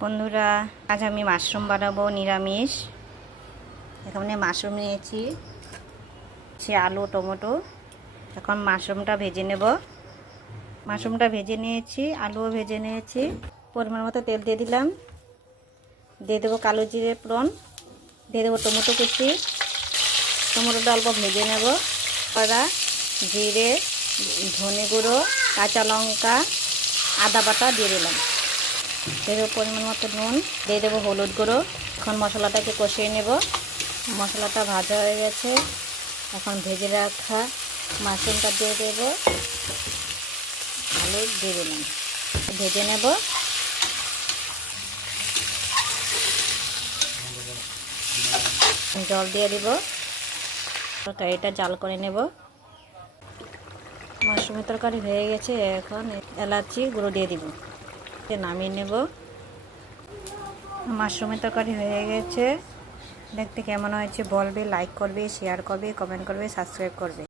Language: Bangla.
বন্ধুরা, আজ আমি মাশরুম বানাবো নিরামিষ। এখানে মাশরুম নিয়েছি, আলু টমেটো। এখন মাশরুমটা ভেজে নেব। মাশরুমটা ভেজে নিয়েছি, আলুও ভেজে নিয়েছি। পরিমাণ মতো তেল দিয়ে দিলাম। দিয়ে দেবো কালো জিরে ফোড়ন, দিয়ে দেবো টমেটো কুচি। টমেটোটা অল্প ভেজে নেব। আদা, জিরে, ধনে গুঁড়ো, কাঁচা লঙ্কা, আদা বাটা দিয়ে দিলাম। দিয়ে দেবো পরিমাণ মতো নুন, দিয়ে দেবো হলুদ গুঁড়ো। এখন মশলাটাকে কষিয়ে নেব। মশলাটা ভাজা হয়ে গেছে। এখন ভেজে রাখা মাশরুমটা দিয়ে দেবো, আলু দিয়ে দিলাম, ভেজে নেব। জল দিয়ে দিব, তরকারিটা জাল করে নেব। মাশরুমের তরকারি হয়ে গেছে। এখন এলাচি গুঁড়ো দিয়ে দিব, নামিয়ে নেব। মাশরুমের তরকারি হয়ে গেছে। দেখতে কেমন হয়েছে বলবে, লাইক করবে, শেয়ার করবে, কমেন্ট করবে, সাবস্ক্রাইব করবে।